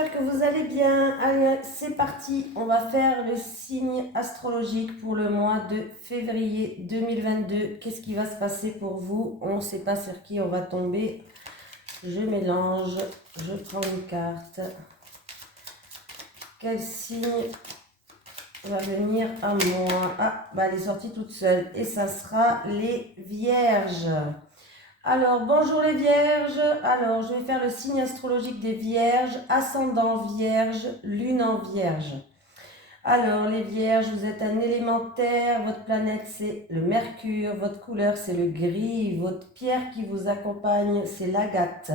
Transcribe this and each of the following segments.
j'espère que vous allez bien. Allez, c'est parti. On va faire le signe astrologique pour le mois de février 2022. Qu'est-ce qui va se passer pour vous? On ne sait pas sur qui on va tomber. Je mélange, je prends une carte. Quel signe va venir à moi? Ah, bah elle est sortie toute seule. Et ça sera les Vierges. Alors, bonjour les Vierges. Alors, je vais faire le signe astrologique des Vierges, ascendant Vierge, lune en Vierge. Alors, les Vierges, vous êtes un élémentaire, votre planète c'est le Mercure, votre couleur c'est le gris, votre pierre qui vous accompagne c'est l'agate.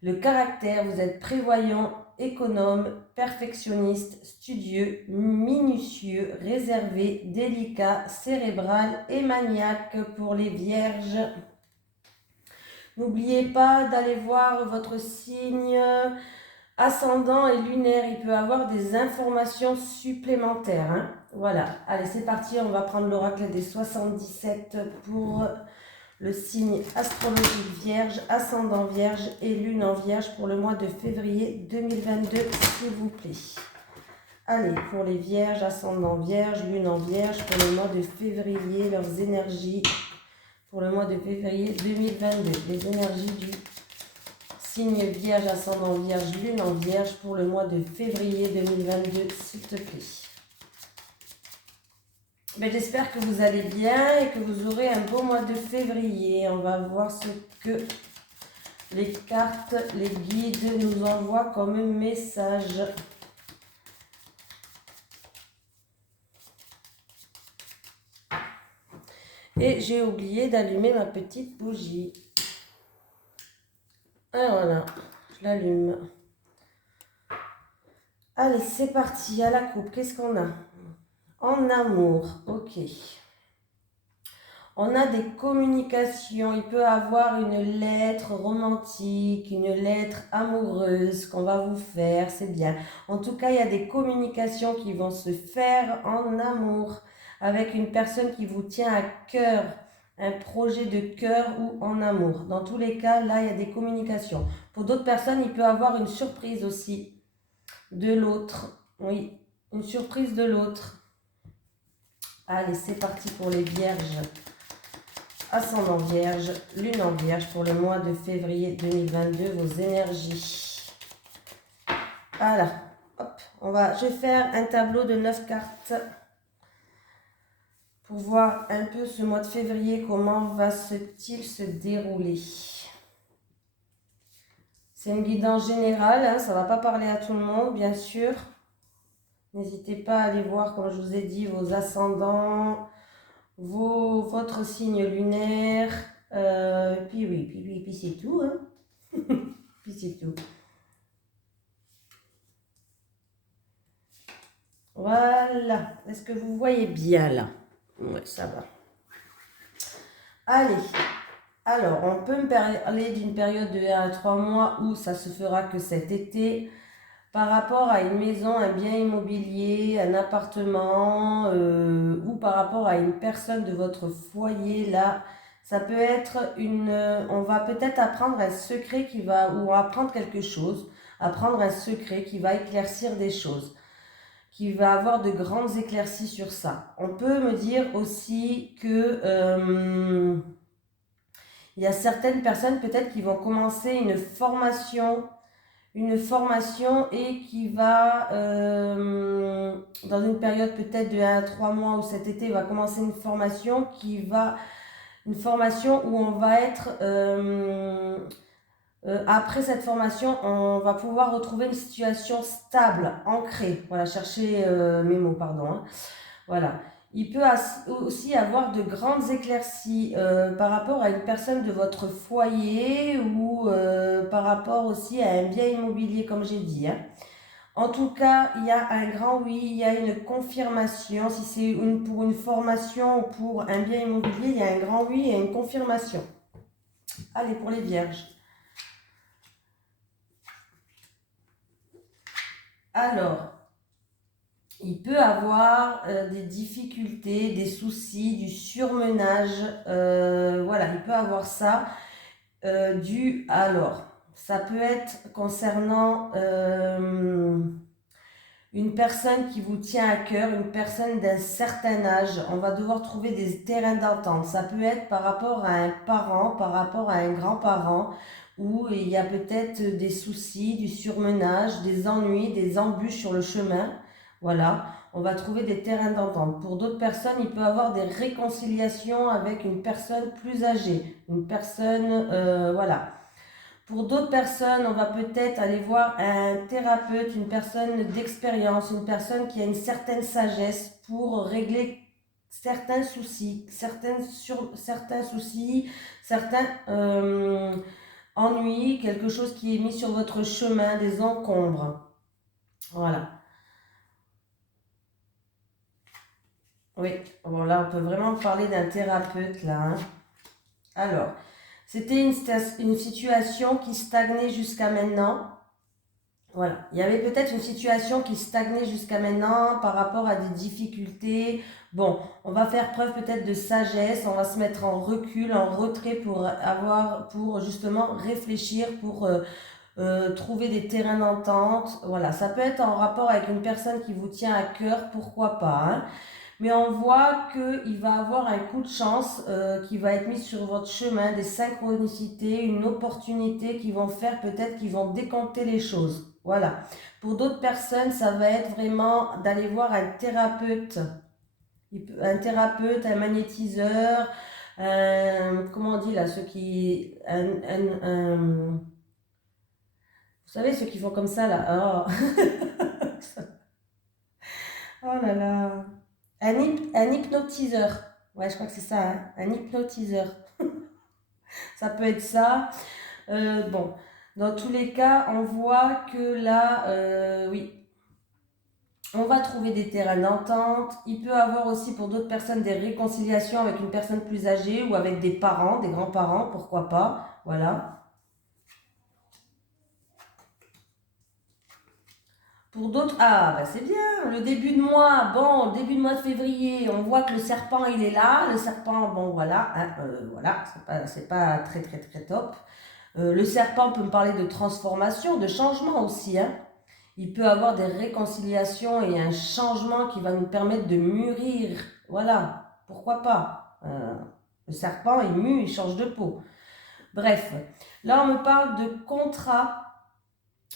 Le caractère, vous êtes prévoyant, économe, perfectionniste, studieux, minutieux, réservé, délicat, cérébral et maniaque pour les Vierges. N'oubliez pas d'aller voir votre signe ascendant et lunaire. Il peut avoir des informations supplémentaires. Hein. Voilà. Allez, c'est parti. On va prendre l'oracle des 77 pour le signe astrologique Vierge, ascendant Vierge et lune en Vierge pour le mois de février 2022, s'il vous plaît. Allez, pour les Vierges, ascendant Vierge, lune en Vierge pour le mois de février, leurs énergies. Pour le mois de février 2022, les énergies du signe Vierge, ascendant Vierge, lune en Vierge pour le mois de février 2022, s'il te plaît. Ben, j'espère que vous allez bien et que vous aurez un beau mois de février. On va voir ce que les cartes, les guides nous envoient comme message. Et j'ai oublié d'allumer ma petite bougie. Et voilà, je l'allume. Allez, c'est parti, à la coupe, qu'est-ce qu'on a? En amour, ok. On a des communications, il peut avoir une lettre romantique, une lettre amoureuse qu'on va vous faire, c'est bien. En tout cas, il y a des communications qui vont se faire en amour avec une personne qui vous tient à cœur, un projet de cœur ou en amour. Dans tous les cas, là, il y a des communications. Pour d'autres personnes, il peut avoir une surprise aussi de l'autre. Oui, une surprise de l'autre. Allez, c'est parti pour les Vierges. Ascendant Vierge, lune en Vierge pour le mois de février 2022, vos énergies. Voilà, hop, je vais faire un tableau de 9 cartes pour voir un peu ce mois de février, comment va-t-il se dérouler. C'est une guidance générale, hein, ça ne va pas parler à tout le monde, bien sûr. N'hésitez pas à aller voir, comme je vous ai dit, vos ascendants, votre signe lunaire, puis c'est tout, hein. Puis c'est tout. Voilà, est-ce que vous voyez bien là? Ouais, ça va. Allez, alors on peut me parler d'une période de 1 à 3 mois où ça se fera que cet été par rapport à une maison, un bien immobilier, un appartement ou par rapport à une personne de votre foyer là. Ça peut être on va peut-être apprendre un secret ou apprendre quelque chose, apprendre un secret qui va éclaircir des choses, qui va avoir de grandes éclaircies sur ça. On peut me dire aussi que il y a certaines personnes peut-être qui vont commencer une formation et qui va, dans une période peut-être de 1 à 3 mois ou cet été, va commencer une formation où on va être, après cette formation, on va pouvoir retrouver une situation stable, ancrée. Voilà, chercher mes mots, pardon. Hein. Voilà. Il peut aussi avoir de grandes éclaircies par rapport à une personne de votre foyer ou par rapport aussi à un bien immobilier, comme j'ai dit. Hein. En tout cas, il y a un grand oui, il y a une confirmation. Si c'est pour une formation ou pour un bien immobilier, il y a un grand oui et une confirmation. Allez, pour les Vierges. Alors, il peut avoir des difficultés, des soucis, du surmenage. Voilà, il peut avoir ça ça peut être concernant une personne qui vous tient à cœur, une personne d'un certain âge. On va devoir trouver des terrains d'entente. Ça peut être par rapport à un parent, par rapport à un grand-parent, où il y a peut-être des soucis, du surmenage, des ennuis, des embûches sur le chemin. Voilà, on va trouver des terrains d'entente. Pour d'autres personnes, il peut y avoir des réconciliations avec une personne plus âgée, une personne, voilà. Pour d'autres personnes, on va peut-être aller voir un thérapeute, une personne d'expérience, une personne qui a une certaine sagesse pour régler certains soucis, certains soucis, certains ennuis, quelque chose qui est mis sur votre chemin, des encombres. Voilà. Oui, bon là on peut vraiment parler d'un thérapeute là, hein. Alors, c'était une situation qui stagnait jusqu'à maintenant. Voilà, il y avait peut-être une situation qui stagnait jusqu'à maintenant par rapport à des difficultés. Bon, on va faire preuve peut-être de sagesse, on va se mettre en recul, en retrait pour justement réfléchir, pour trouver des terrains d'entente. Voilà, ça peut être en rapport avec une personne qui vous tient à cœur, pourquoi pas, hein. Mais on voit qu'il va avoir un coup de chance qui va être mis sur votre chemin, des synchronicités, une opportunité qui vont faire peut-être qui vont décanter les choses. Voilà. Pour d'autres personnes, ça va être vraiment d'aller voir un thérapeute. Un magnétiseur, comment on dit là, ceux qui... vous savez, ceux qui font comme ça là. Oh, oh là là. Un hypnotiseur. Ouais, je crois que c'est ça, hein. Un hypnotiseur. Ça peut être ça. Bon, dans tous les cas, on voit que là, oui, on va trouver des terrains d'entente. Il peut y avoir aussi pour d'autres personnes des réconciliations avec une personne plus âgée ou avec des parents, des grands-parents, pourquoi pas. Voilà. Pour d'autres, ah bah c'est bien, le début de mois, bon, début de mois de février, on voit que le serpent il est là, le serpent, bon voilà, hein, voilà, c'est pas très très très top. Le serpent peut me parler de transformation, de changement aussi, hein. Il peut avoir des réconciliations et un changement qui va nous permettre de mûrir, voilà, pourquoi pas. Le serpent il mue, il change de peau. Bref, là on me parle de contrat,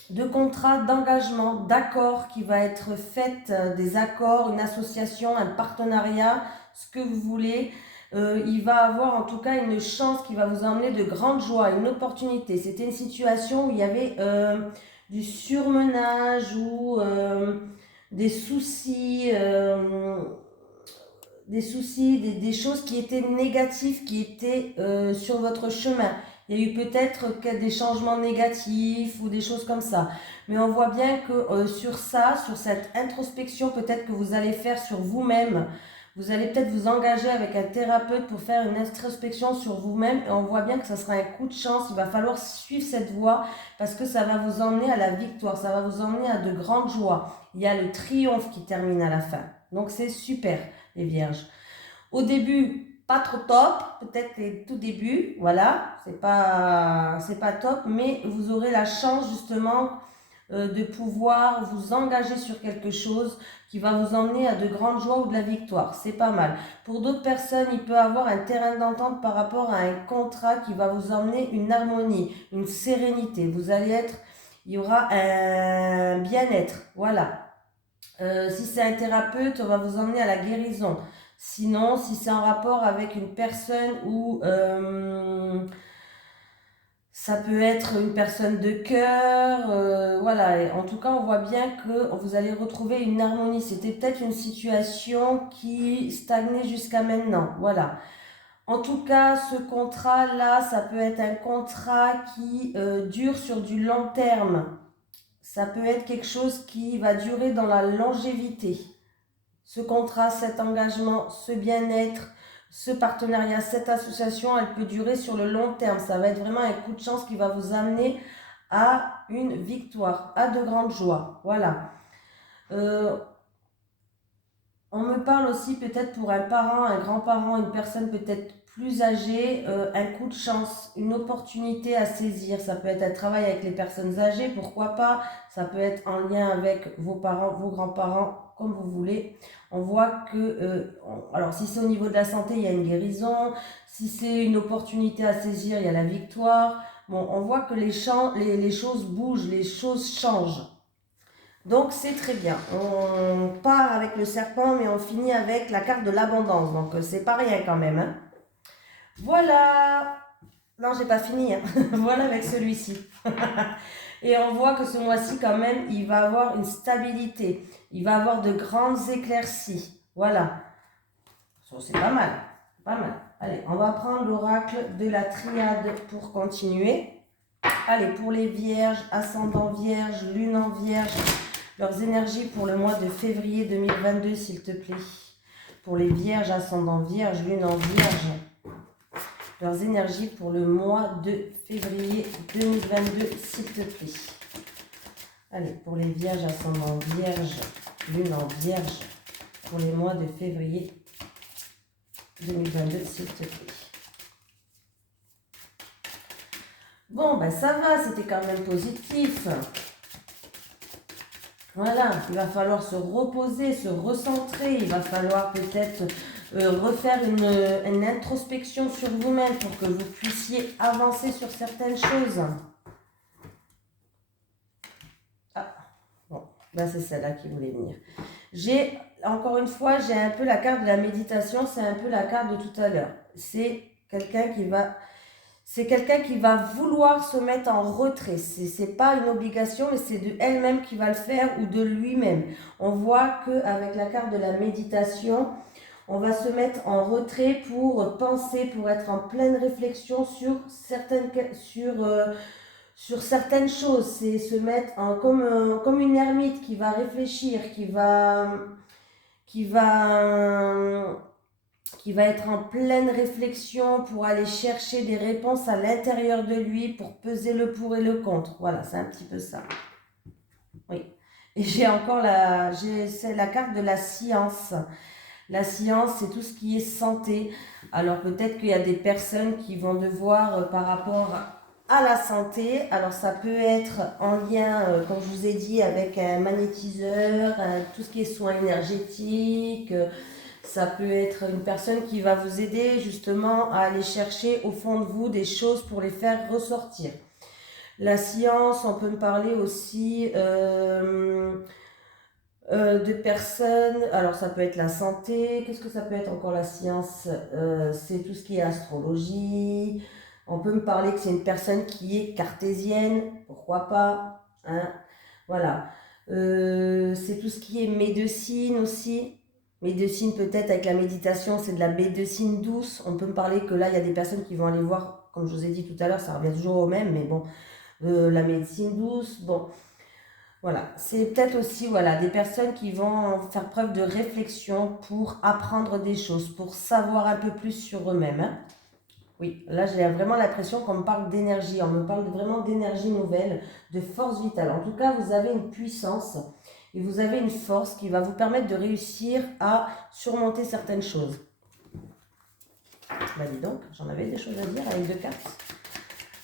d'engagement, d'accord qui va être fait, des accords, une association, un partenariat, ce que vous voulez. Il va avoir en tout cas une chance qui va vous emmener de grandes joies, une opportunité. C'était une situation où il y avait du surmenage ou des soucis, des choses qui étaient négatives, qui étaient sur votre chemin. Il y a eu peut-être des changements négatifs ou des choses comme ça. Mais on voit bien que sur cette introspection peut-être que vous allez faire sur vous-même, vous allez peut-être vous engager avec un thérapeute pour faire une introspection sur vous-même. Et on voit bien que ça sera un coup de chance. Il va falloir suivre cette voie parce que ça va vous emmener à la victoire. Ça va vous emmener à de grandes joies. Il y a le triomphe qui termine à la fin. Donc c'est super, les vierges. Au début, pas trop top, peut-être les tout débuts, voilà, c'est pas top, mais vous aurez la chance justement de pouvoir vous engager sur quelque chose qui va vous emmener à de grandes joies ou de la victoire. C'est pas mal. Pour d'autres personnes, il peut avoir un terrain d'entente par rapport à un contrat qui va vous emmener une harmonie, une sérénité. Il y aura un bien-être, voilà. Si c'est un thérapeute, on va vous emmener à la guérison. Sinon, si c'est en rapport avec une personne où ça peut être une personne de cœur, voilà. Et en tout cas, on voit bien que vous allez retrouver une harmonie. C'était peut-être une situation qui stagnait jusqu'à maintenant, voilà. En tout cas, ce contrat-là, ça peut être un contrat qui dure sur du long terme. Ça peut être quelque chose qui va durer dans la longévité. Ce contrat, cet engagement, ce bien-être, ce partenariat, cette association, elle peut durer sur le long terme. Ça va être vraiment un coup de chance qui va vous amener à une victoire, à de grandes joies. Voilà. On me parle aussi peut-être pour un parent, un grand-parent, une personne peut-être plus âgés, un coup de chance, une opportunité à saisir. Ça peut être un travail avec les personnes âgées, pourquoi pas. Ça peut être en lien avec vos parents, vos grands-parents, comme vous voulez. On voit que, alors si c'est au niveau de la santé, il y a une guérison. Si c'est une opportunité à saisir, il y a la victoire. Bon, on voit que les choses bougent, les choses changent. Donc c'est très bien. On part avec le serpent, mais on finit avec la carte de l'abondance. Donc c'est pas rien quand même, hein. Voilà. Non, j'ai pas fini, hein. Voilà avec celui-ci. Et on voit que ce mois-ci, quand même, il va avoir une stabilité. Il va avoir de grandes éclaircies. Voilà. Ça, c'est pas mal. Pas mal. Allez, on va prendre l'oracle de la triade pour continuer. Allez, pour les vierges, ascendant vierge, lune en vierge, leurs énergies pour le mois de février 2022, s'il te plaît. Pour les vierges, ascendant vierge, lune en vierge, leurs énergies pour le mois de février 2022, s'il te plaît. Allez, pour les vierges, ascendant vierge, lune en vierge, pour les mois de février 2022, s'il te plaît. Bon, ben ça va, c'était quand même positif. Voilà, il va falloir se reposer, se recentrer, il va falloir peut-être refaire une introspection sur vous-même pour que vous puissiez avancer sur certaines choses. Ah, bon, là c'est celle-là qui voulait venir. Encore une fois, j'ai un peu la carte de la méditation, c'est un peu la carte de tout à l'heure. C'est quelqu'un qui va vouloir se mettre en retrait. C'est pas une obligation, mais c'est de elle-même qui va le faire ou de lui-même. On voit qu'avec la carte de la méditation, on va se mettre en retrait pour penser, pour être en pleine réflexion sur certaines choses. C'est se mettre comme une ermite qui va réfléchir, qui va être en pleine réflexion pour aller chercher des réponses à l'intérieur de lui pour peser le pour et le contre. Voilà, c'est un petit peu ça. Oui. Et c'est la carte de la science. La science, c'est tout ce qui est santé. Alors peut-être qu'il y a des personnes qui vont devoir, par rapport à la santé, alors ça peut être en lien, comme je vous ai dit, avec un magnétiseur, tout ce qui est soins énergétiques. Ça peut être une personne qui va vous aider justement à aller chercher au fond de vous des choses pour les faire ressortir. La science, on peut me parler aussi de personnes, alors ça peut être la santé, qu'est-ce que ça peut être encore la science? C'est tout ce qui est astrologie. On peut me parler que c'est une personne qui est cartésienne, pourquoi pas, hein? Voilà. C'est tout ce qui est médecine aussi. Médecine peut-être avec la méditation, c'est de la médecine douce. On peut me parler que là, il y a des personnes qui vont aller voir, comme je vous ai dit tout à l'heure, ça revient toujours au même, mais bon, la médecine douce, bon, voilà. C'est peut-être aussi, voilà, des personnes qui vont faire preuve de réflexion pour apprendre des choses, pour savoir un peu plus sur eux-mêmes, hein. Oui, là j'ai vraiment l'impression qu'on me parle d'énergie, on me parle vraiment d'énergie nouvelle, de force vitale. En tout cas, vous avez une puissance et vous avez une force qui va vous permettre de réussir à surmonter certaines choses. Bah dis donc, j'en avais des choses à dire avec 2 cartes.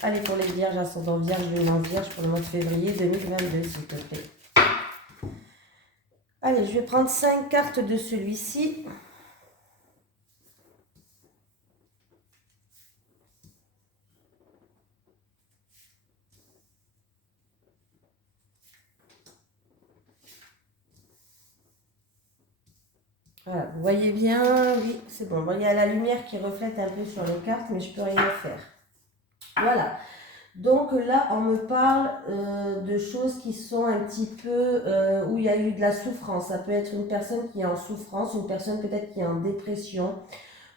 Allez, pour les vierges, ascendant vierge, lune en vierge pour le mois de février 2022, s'il te plaît. Allez, je vais prendre 5 cartes de celui-ci. Voilà, vous voyez bien, oui, c'est bon. Bon, il y a la lumière qui reflète un peu sur les cartes, mais je peux rien faire. Voilà. Donc là, on me parle de choses qui sont un petit peu où il y a eu de la souffrance. Ça peut être une personne qui est en souffrance, une personne peut-être qui est en dépression,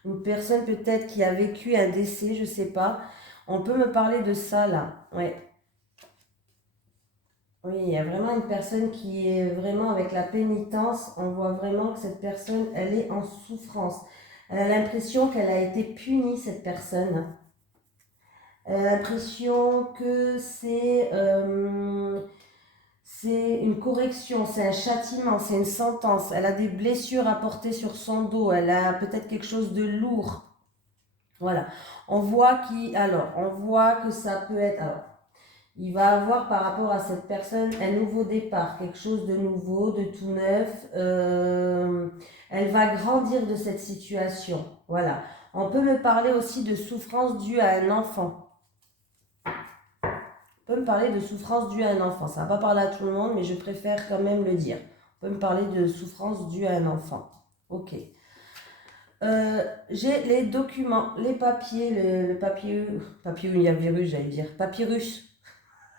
une personne peut-être qui a vécu un décès, je ne sais pas. On peut me parler de ça là, ouais. Oui, il y a vraiment une personne qui est vraiment avec la pénitence. On voit vraiment que cette personne, elle est en souffrance. Elle a l'impression qu'elle a été punie, cette personne. Elle a l'impression que c'est une correction, c'est un châtiment, c'est une sentence. Elle a des blessures à porter sur son dos. Elle a peut-être quelque chose de lourd. Voilà. On voit que ça peut être... Alors, il va avoir par rapport à cette personne un nouveau départ, quelque chose de nouveau, de tout neuf. Elle va grandir de cette situation. Voilà. On peut me parler aussi de souffrance due à un enfant. On peut me parler de souffrance due à un enfant. Ça ne va pas parler à tout le monde, mais je préfère quand même le dire. On peut me parler de souffrance due à un enfant. Ok. J'ai les documents, les papiers, le papier où il y a virus, j'allais dire, papyrus.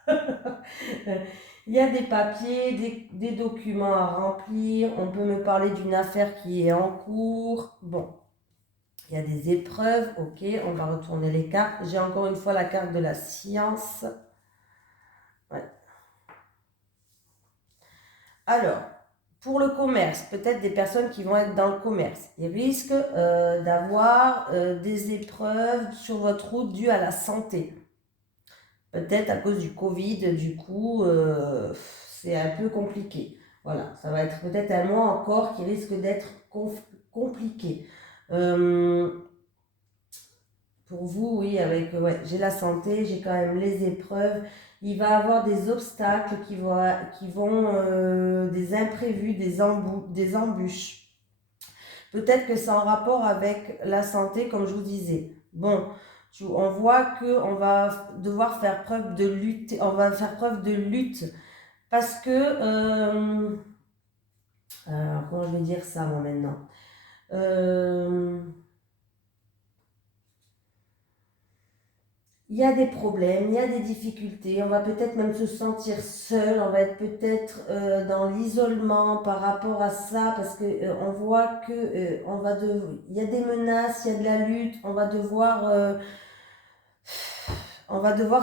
Il y a des papiers, des documents à remplir. On peut me parler d'une affaire qui est en cours. Bon, il y a des épreuves. Ok, on va retourner les cartes. J'ai encore une fois la carte de la science. Ouais. Alors, pour le commerce, peut-être des personnes qui vont être dans le commerce. Ils risquent d'avoir des épreuves sur votre route dues à la santé. Peut-être à cause du Covid, du coup, c'est un peu compliqué. Voilà, ça va être peut-être un mois encore qui risque d'être compliqué. Pour vous, oui, avec ouais, j'ai la santé, j'ai quand même les épreuves. Il va avoir des obstacles qui vont des imprévus, des embûches. Peut-être que c'est en rapport avec la santé, comme je vous disais. Bon, on voit qu'on va devoir faire preuve de lutte, on va faire preuve de lutte parce que, alors comment je vais dire ça moi maintenant il y a des problèmes, il y a des difficultés, on va peut-être même se sentir seul, on va être peut-être dans l'isolement par rapport à ça, parce que on voit que il y a des menaces, il y a de la lutte, on va devoir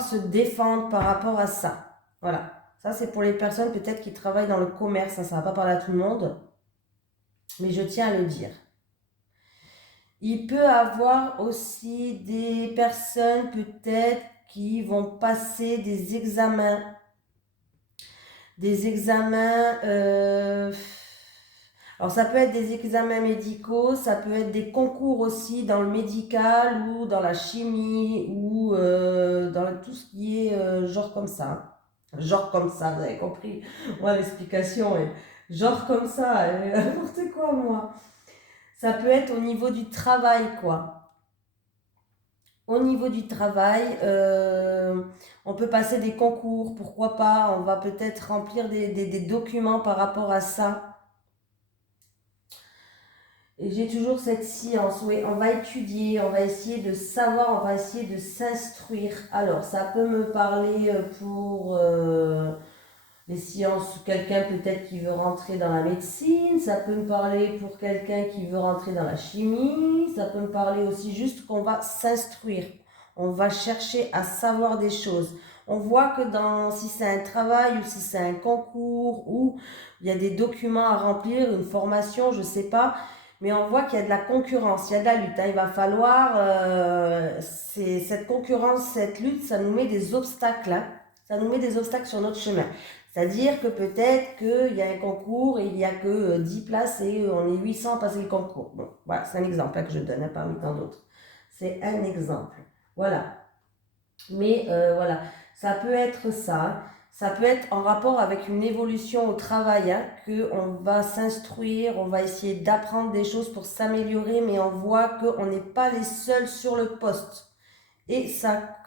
se défendre par rapport à ça. Voilà, ça c'est pour les personnes peut-être qui travaillent dans le commerce, ça ne va pas parler à tout le monde, mais je tiens à le dire. Il peut avoir aussi des personnes peut-être qui vont passer des examens. Des examens, alors ça peut être des examens médicaux, ça peut être des concours aussi dans le médical ou dans la chimie ou dans tout ce qui est genre comme ça. Genre comme ça, vous avez compris. Moi, l'explication est genre comme ça, n'importe quoi moi. Ça peut être au niveau du travail, quoi. Au niveau du travail, on peut passer des concours, pourquoi pas. On va peut-être remplir des documents par rapport à ça. Et j'ai toujours cette science, oui, on va étudier, on va essayer de savoir, on va essayer de s'instruire. Alors, ça peut me parler pour les sciences, quelqu'un peut-être qui veut rentrer dans la médecine, ça peut me parler pour quelqu'un qui veut rentrer dans la chimie, ça peut me parler aussi juste qu'on va s'instruire, on va chercher à savoir des choses. On voit que si c'est un travail ou si c'est un concours ou il y a des documents à remplir, une formation, je ne sais pas, mais on voit qu'il y a de la concurrence, il y a de la lutte. Il va falloir, cette concurrence, cette lutte, ça nous met des obstacles, hein. Ça nous met des obstacles sur notre chemin. C'est-à-dire que peut-être qu'il y a un concours et il n'y a que 10 places et on est 800 à passer le concours. Bon, voilà, c'est un exemple que je donne parmi tant d'autres. C'est un exemple. Voilà. Mais voilà, ça peut être ça. Ça peut être en rapport avec une évolution au travail, hein, qu'on va s'instruire, on va essayer d'apprendre des choses pour s'améliorer, mais on voit qu'on n'est pas les seuls sur le poste. Et ça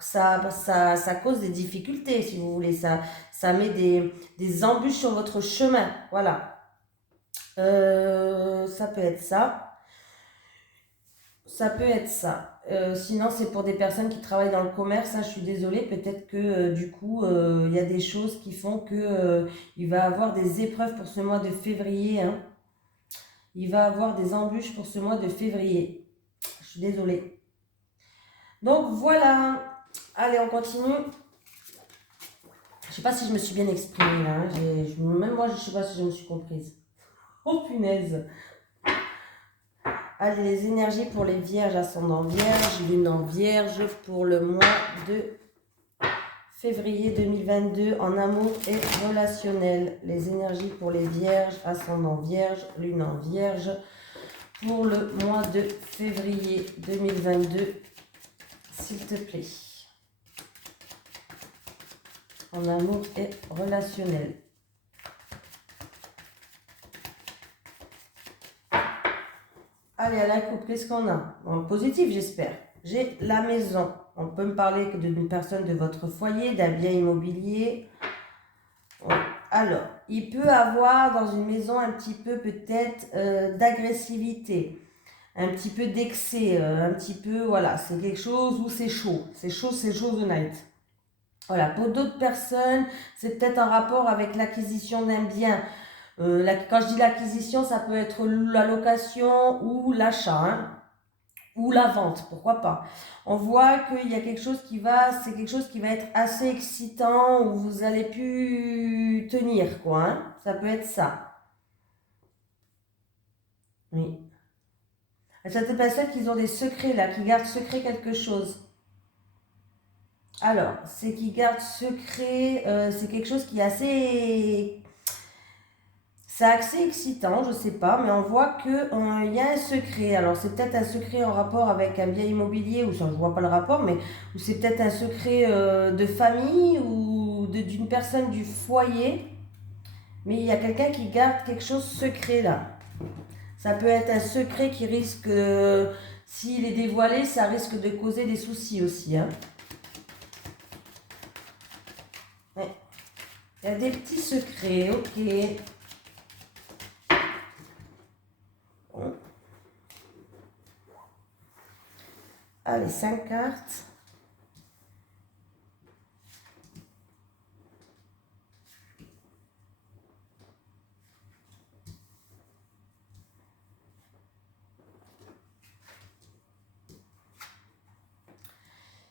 cause des difficultés, si vous voulez. Ça met des embûches sur votre chemin. Voilà. Ça peut être ça. Ça peut être ça. Sinon, c'est pour des personnes qui travaillent dans le commerce. Hein, je suis désolée. Peut-être que du coup, il y a des choses qui font que il va avoir des épreuves pour ce mois de février. Hein. Il va avoir des embûches pour ce mois de février. Je suis désolée. Donc voilà. Allez, on continue. Je sais pas si je me suis bien exprimée là. Même moi, je sais pas si je me suis comprise. Oh punaise. Allez, les énergies pour les vierges, ascendant vierge, lune en vierge pour le mois de février 2022 en amour et relationnel. Les énergies pour les vierges, ascendant vierge, lune en vierge pour le mois de février 2022 s'il te plaît. En amour et relationnel. Allez, à la coupe, qu'est-ce qu'on a? En positif, j'espère. J'ai la maison. On peut me parler d'une personne de votre foyer, d'un bien immobilier. Alors, il peut avoir dans une maison un petit peu peut-être d'agressivité, un petit peu d'excès, un petit peu, voilà, c'est quelque chose où c'est chaud. C'est chaud tonight. Voilà, pour d'autres personnes, c'est peut-être un rapport avec l'acquisition d'un bien. Quand je dis l'acquisition, ça peut être la location ou l'achat, hein, ou la vente, pourquoi pas. On voit qu'il y a quelque chose c'est quelque chose qui va être assez excitant, où vous allez plus tenir, quoi, hein. Ça peut être ça. Oui. Certaines personnes qui ont des secrets là, qui gardent secret quelque chose. Alors, c'est qu'ils gardent secret, c'est quelque chose qui est assez. C'est assez excitant, je sais pas, mais on voit qu'il y a un secret. Alors, c'est peut-être un secret en rapport avec un bien immobilier, ou ça, je vois pas le rapport, mais ou c'est peut-être un secret de famille ou d'une personne du foyer. Mais il y a quelqu'un qui garde quelque chose secret là. Ça peut être un secret qui risque, s'il est dévoilé, ça risque de causer des soucis aussi, hein. Ouais. Il y a des petits secrets, ok. Bon. Allez, 5 cartes.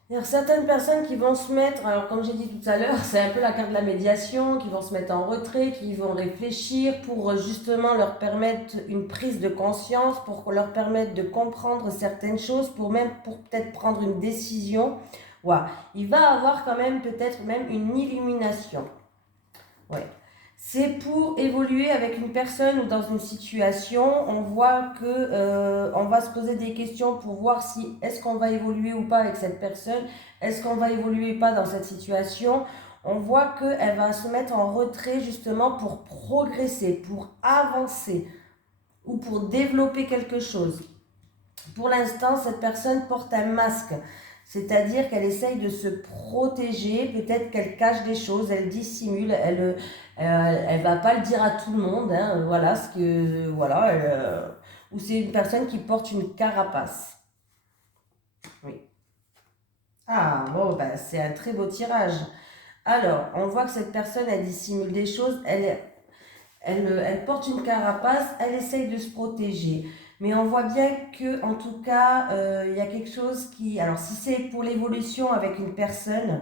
Il y a certaines personnes qui vont se mettre, alors comme j'ai dit tout à l'heure, c'est un peu la carte de la médiation, qui vont se mettre en retrait, qui vont réfléchir pour justement leur permettre une prise de conscience, pour leur permettre de comprendre certaines choses, pour peut-être prendre une décision. Voilà. Il va avoir quand même peut-être même une illumination. Ouais. C'est pour évoluer avec une personne ou dans une situation, on voit que on va se poser des questions pour voir si est-ce qu'on va évoluer ou pas avec cette personne, est-ce qu'on va évoluer ou pas dans cette situation. On voit qu'elle va se mettre en retrait justement pour progresser, pour avancer ou pour développer quelque chose. Pour l'instant, cette personne porte un masque, c'est-à-dire qu'elle essaye de se protéger, peut-être qu'elle cache des choses, elle dissimule, elle va pas le dire à tout le monde, hein, voilà, ou c'est une personne qui porte une carapace. Oui. Ah, bon, ben, c'est un très beau tirage. Alors, on voit que cette personne, elle dissimule des choses, elle porte une carapace, elle essaye de se protéger. Mais on voit bien que, en tout cas, il y a quelque chose qui. Alors, si c'est pour l'évolution avec une personne,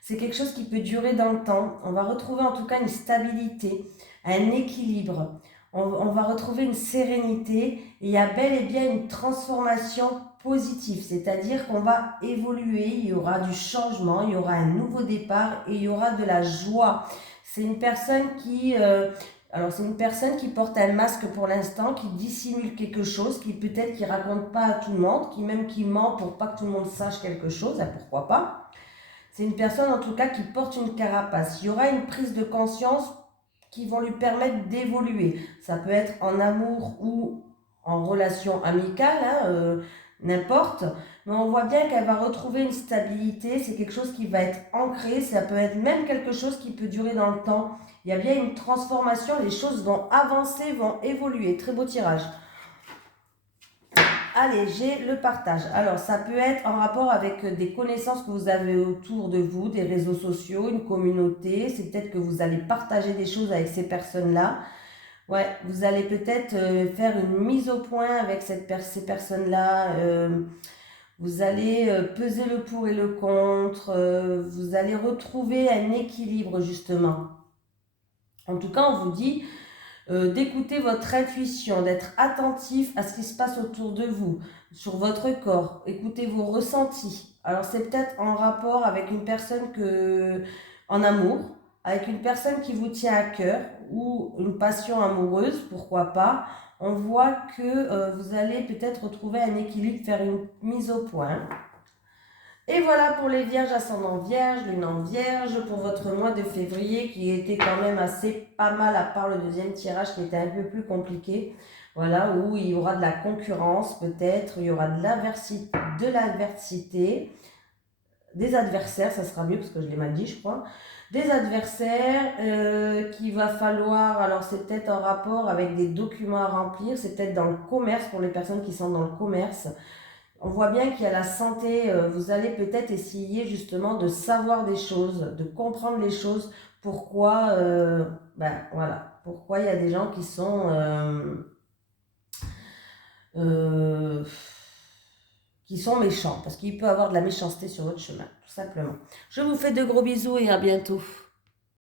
c'est quelque chose qui peut durer dans le temps. On va retrouver en tout cas une stabilité, un équilibre. On va retrouver une sérénité. Et il y a bel et bien une transformation positive. C'est-à-dire qu'on va évoluer, il y aura du changement, il y aura un nouveau départ et il y aura de la joie. C'est une personne qui. C'est une personne qui porte un masque pour l'instant, qui dissimule quelque chose, qui peut-être qui raconte pas à tout le monde, qui ment pour pas que tout le monde sache quelque chose, hein, pourquoi pas. C'est une personne en tout cas qui porte une carapace. Il y aura une prise de conscience qui vont lui permettre d'évoluer. Ça peut être en amour ou en relation amicale, hein, n'importe. Mais on voit bien qu'elle va retrouver une stabilité. C'est quelque chose qui va être ancré. Ça peut être même quelque chose qui peut durer dans le temps. Il y a bien une transformation. Les choses vont avancer, vont évoluer. Très beau tirage. Allez, j'ai le partage. Alors, ça peut être en rapport avec des connaissances que vous avez autour de vous, des réseaux sociaux, une communauté. C'est peut-être que vous allez partager des choses avec ces personnes-là. Ouais, vous allez peut-être faire une mise au point avec ces personnes-là. Vous allez peser le pour et le contre. Vous allez retrouver un équilibre, justement. En tout cas, on vous dit d'écouter votre intuition, d'être attentif à ce qui se passe autour de vous, sur votre corps, écoutez vos ressentis. Alors c'est peut-être en rapport avec une personne en amour, avec une personne qui vous tient à cœur ou une passion amoureuse, pourquoi pas. On voit que vous allez peut-être retrouver un équilibre, faire une mise au point. Et voilà pour les vierges, ascendant vierge, lune en vierge, pour votre mois de février qui était quand même assez pas mal, à part le deuxième tirage qui était un peu plus compliqué. Voilà, où il y aura de la concurrence peut-être, il y aura de l'adversité, des adversaires, ça sera mieux parce que je l'ai mal dit, je crois. Des adversaires qu'il va falloir, alors c'est peut-être en rapport avec des documents à remplir, c'est peut-être dans le commerce pour les personnes qui sont dans le commerce. On voit bien qu'il y a la santé, vous allez peut-être essayer justement de savoir des choses, de comprendre les choses, pourquoi, voilà, pourquoi il y a des gens euh, qui sont méchants, parce qu'il peut y avoir de la méchanceté sur votre chemin, tout simplement. Je vous fais de gros bisous et à bientôt.